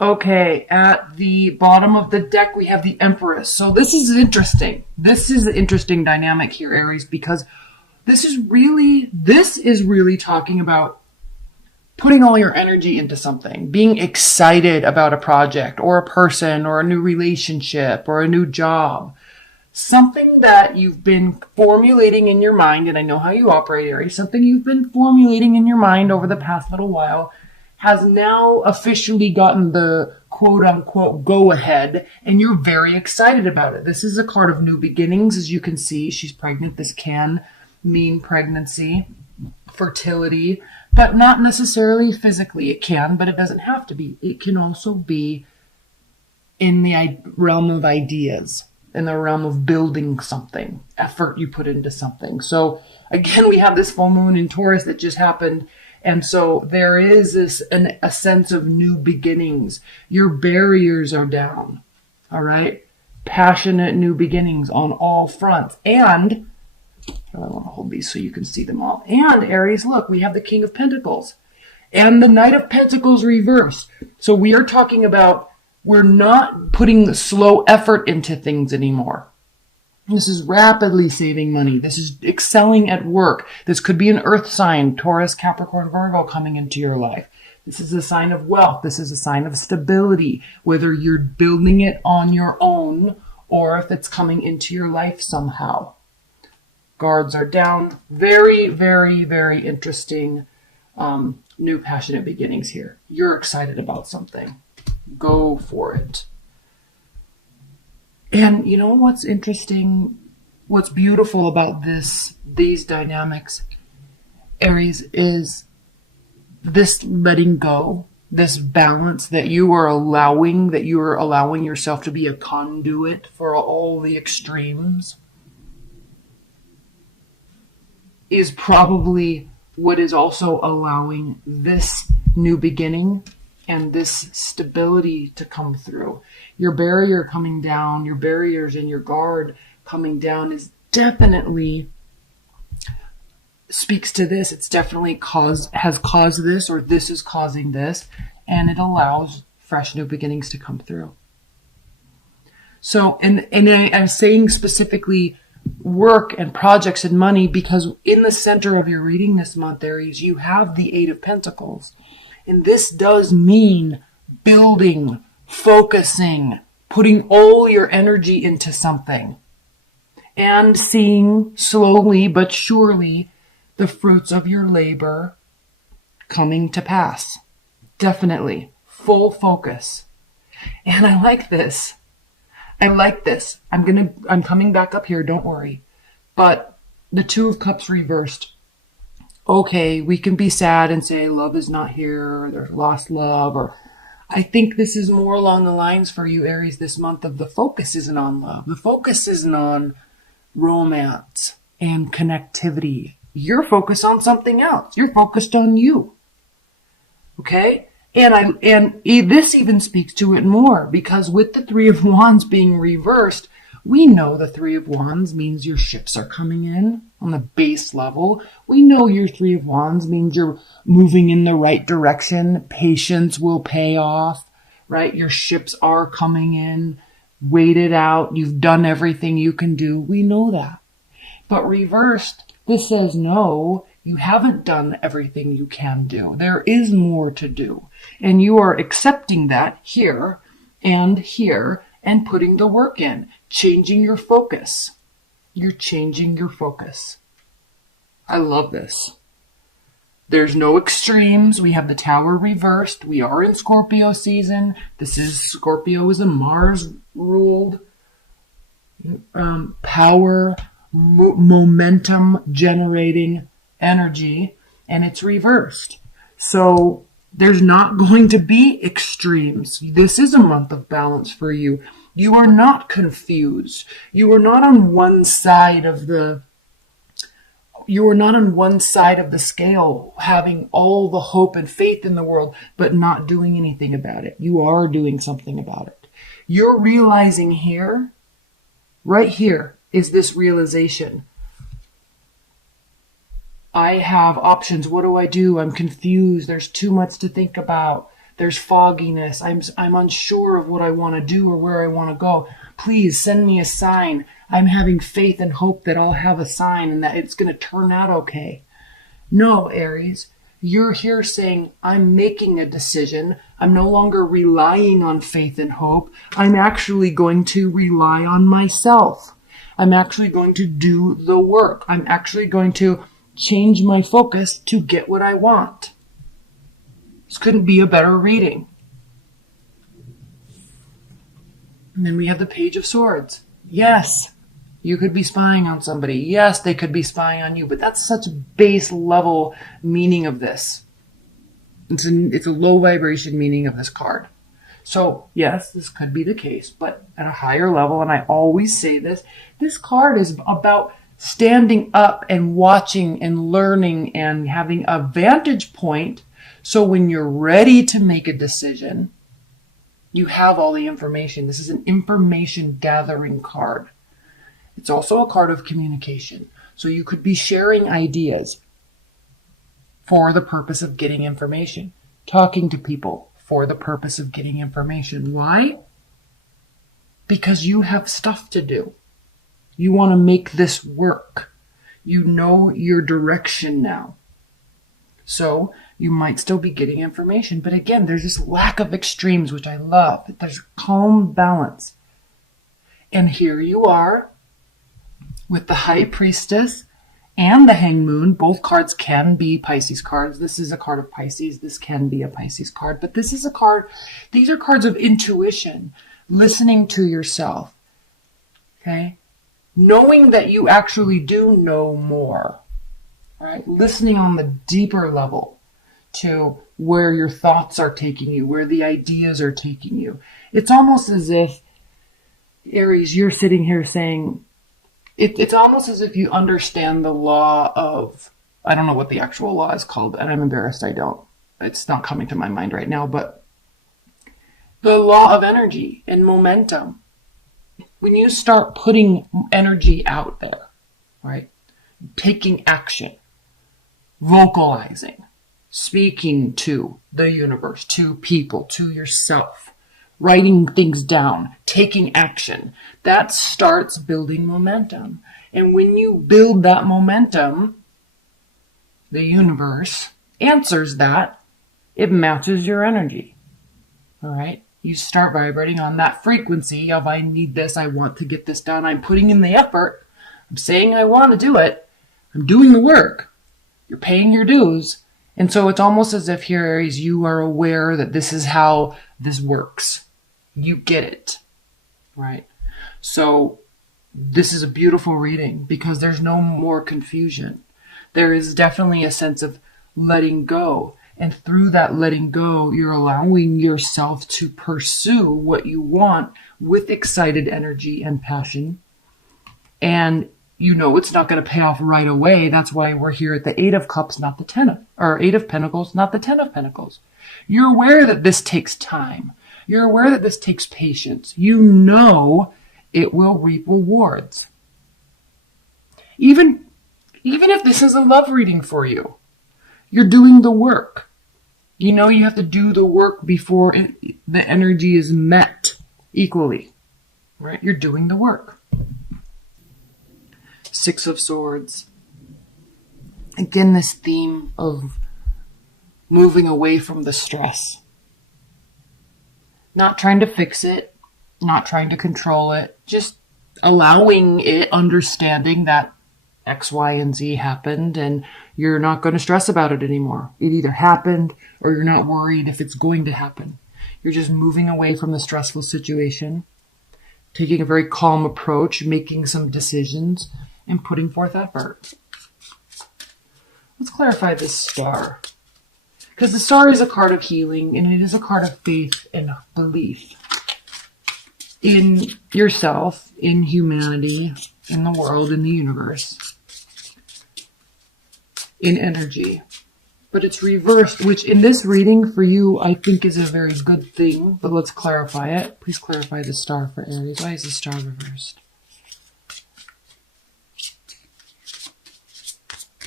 Okay, at the bottom of the deck, we have the Empress. So this is interesting. This is an interesting dynamic here, Aries, because this is really talking about putting all your energy into something, being excited about a project or a person or a new relationship or a new job. Something that you've been formulating in your mind, and I know how you operate, Aries, something you've been formulating in your mind over the past little while has now officially gotten the quote unquote go ahead, and you're very excited about it. This is a card of new beginnings. As you can see, she's pregnant. This can mean pregnancy, fertility, but not necessarily physically. It can, but it doesn't have to be. It can also be in the realm of ideas, in the realm of building something, effort you put into something. So again, we have this full moon in Taurus that just happened. And so there is a sense of new beginnings. Your barriers are down. All right. Passionate new beginnings on all fronts. And I want to hold these so you can see them all. And Aries, look, we have the King of Pentacles and the Knight of Pentacles reversed. So we are talking about we're not putting slow effort into things anymore. This is rapidly saving money. This is excelling at work. This could be an earth sign, Taurus, Capricorn, Virgo coming into your life. This is a sign of wealth. This is a sign of stability, whether you're building it on your own or if it's coming into your life somehow. Guards are down. Very, very, very interesting new passionate beginnings here. You're excited about something. Go for it. And you know what's interesting, what's beautiful about these dynamics, Aries, is this letting go, this balance that you are allowing yourself to be a conduit for all the extremes is probably what is also allowing this new beginning and this stability to come through. Your barrier coming down, your barriers and your guard coming down is definitely speaks to this. It's definitely has caused this, or this is causing this, and it allows fresh new beginnings to come through. So, and I'm saying specifically work and projects and money because in the center of your reading this month, Aries, you have the Eight of Pentacles. And this does mean building, focusing, putting all your energy into something and seeing slowly but surely the fruits of your labor coming to pass. Definitely. Full focus. And I like this. I'm coming back up here, don't worry. But the Two of Cups reversed. Okay, we can be sad and say love is not here, or there's lost love, or I think this is more along the lines for you, Aries, this month of the focus isn't on love. The focus isn't on romance and connectivity. You're focused on something else. You're focused on you. Okay? And this even speaks to it more because with the Three of Wands being reversed, we know the Three of Wands means your ships are coming in on the base level. We know your Three of Wands means you're moving in the right direction. Patience will pay off, right? Your ships are coming in, waited out. You've done everything you can do. We know that. But reversed, this says no, you haven't done everything you can do. There is more to do. And you are accepting that here and putting the work in. Changing your focus. You're changing your focus. I love this. There's no extremes. We have the Tower reversed. We are in Scorpio season. Scorpio is a Mars ruled power, momentum generating energy, and it's reversed. So there's not going to be extremes. This is a month of balance for you. You are not confused. You are not on one side of the scale, having all the hope and faith in the world, but not doing anything about it. You are doing something about it. You're realizing here, right here, is this realization. I have options. What do I do? I'm confused. There's too much to think about. There's fogginess. I'm unsure of what I want to do or where I want to go. Please send me a sign. I'm having faith and hope that I'll have a sign and that it's going to turn out okay. No, Aries, you're here saying, I'm making a decision. I'm no longer relying on faith and hope. I'm actually going to rely on myself. I'm actually going to do the work. I'm actually going to change my focus to get what I want. This couldn't be a better reading. And then we have the Page of Swords. Yes, you could be spying on somebody. Yes, they could be spying on you, but that's such a base level meaning of this. It's a low vibration meaning of this card. So yes, this could be the case, but at a higher level, and I always say this card is about standing up and watching and learning and having a vantage point. So when you're ready to make a decision, you have all the information. This is an information gathering card. It's also a card of communication. So you could be sharing ideas for the purpose of getting information, talking to people for the purpose of getting information. Why? Because you have stuff to do. You want to make this work. You know your direction now. So you might still be getting information. But again, there's this lack of extremes, which I love. There's calm balance. And here you are with the High Priestess and the Hanged Moon. Both cards can be Pisces cards. This is a card of Pisces. This can be a Pisces card. But this is a card, these are cards of intuition, listening to yourself. Okay? Knowing that you actually do know more. Right? Listening on the deeper level to where your thoughts are taking you, where the ideas are taking you. It's almost as if, Aries, you're sitting here saying, it's almost as if you understand the law of, I don't know what the actual law is called, and I'm embarrassed I don't. It's not coming to my mind right now, but the law of energy and momentum. When you start putting energy out there, right? Taking action, vocalizing, speaking to the universe, to people, to yourself, writing things down, taking action, that starts building momentum. And when you build that momentum, the universe answers that. It matches your energy. All right? You start vibrating on that frequency of, I need this, I want to get this done, I'm putting in the effort, I'm saying I want to do it, I'm doing the work, you're paying your dues. And so it's almost as if here, Aries, you are aware that this is how this works. You get it, right? So this is a beautiful reading because there's no more confusion. There is definitely a sense of letting go. And through that letting go, you're allowing yourself to pursue what you want with excited energy and passion. And you know it's not going to pay off right away. That's why we're here at the 8 of Cups, not the 10 of, or 8 of Pentacles, not the 10 of Pentacles. You're aware that this takes time. You're aware that this takes patience. You know it will reap rewards. Even if this is a love reading for you, you're doing the work. You know you have to do the work before the energy is met equally, right? You're doing the work. 6 of Swords. Again, this theme of moving away from the stress. Not trying to fix it, not trying to control it, just allowing it, understanding that X, Y, and Z happened, and you're not going to stress about it anymore. It either happened, or you're not worried if it's going to happen. You're just moving away from the stressful situation, taking a very calm approach, making some decisions, and putting forth effort. Let's clarify this star. Because the star is a card of healing, and it is a card of faith and belief in yourself, in humanity, in the world, in the universe, in energy. But it's reversed, which in this reading for you, I think is a very good thing. But let's clarify it. Please clarify the star for Aries. Why is the star reversed?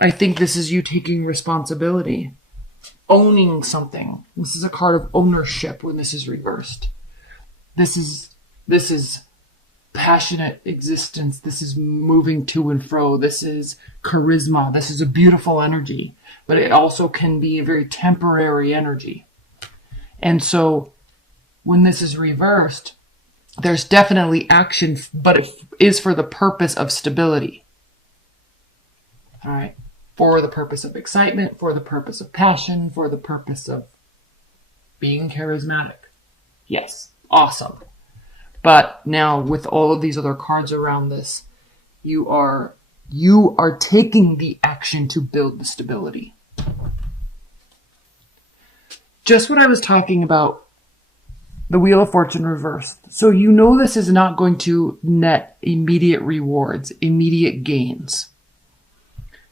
I think this is you taking responsibility. owning something. This is a card of ownership when this is reversed. This is passionate existence. This is moving to and fro. This is charisma. This is a beautiful energy, but it also can be a very temporary energy. And so when this is reversed, there's definitely action, but it is for the purpose of stability. All right. For the purpose of excitement, for the purpose of passion, for the purpose of being charismatic. Yes. Awesome. But now with all of these other cards around this, you are taking the action to build the stability. Just what I was talking about, the Wheel of Fortune reversed. So you know this is not going to net immediate rewards, immediate gains.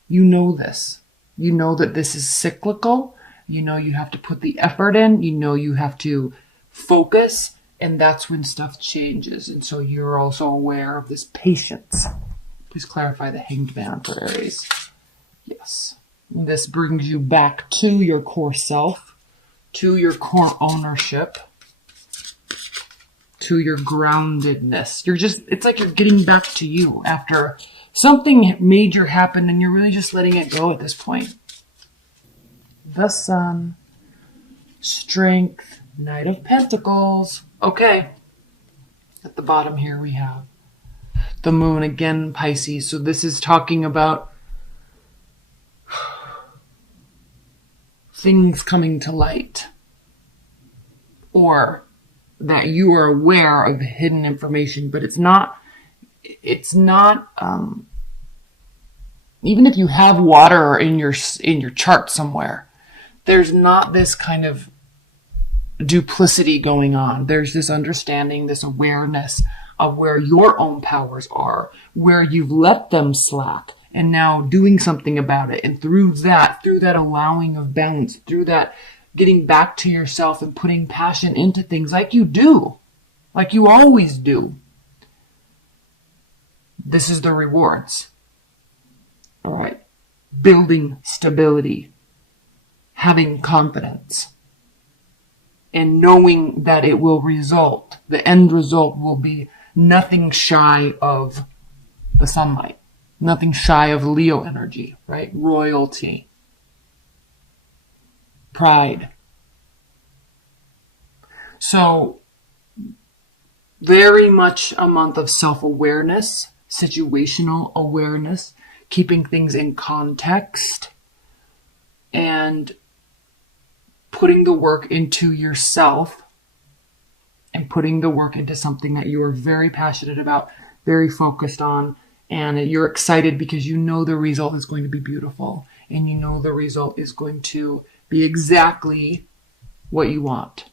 You know this. You know that this is cyclical. You know you have to put the effort in. You know you have to focus. And that's when stuff changes. And so you're also aware of this patience. Please clarify the Hanged Man for Aries. Yes. And this brings you back to your core self, to your core ownership, to your groundedness. It's like you're getting back to you after something major happened and you're really just letting it go at this point. The Sun, Strength, Knight of Pentacles. Okay. At the bottom here we have the Moon, again, Pisces. So this is talking about things coming to light, or that you are aware of hidden information, but it's not, even if you have water in your chart somewhere, there's not this kind of duplicity going on. There's this understanding, this awareness of where your own powers are, where you've let them slack, and now doing something about it. And through that allowing of balance, through that getting back to yourself and putting passion into things like you do, like you always do. This is the rewards. All right. Building stability, having confidence, and knowing that it will result, the end result will be nothing shy of the sunlight, nothing shy of Leo energy, right? Royalty, pride. So, very much a month of self-awareness, situational awareness, keeping things in context, and putting the work into yourself and putting the work into something that you are very passionate about, very focused on, and you're excited because you know the result is going to be beautiful and you know the result is going to be exactly what you want.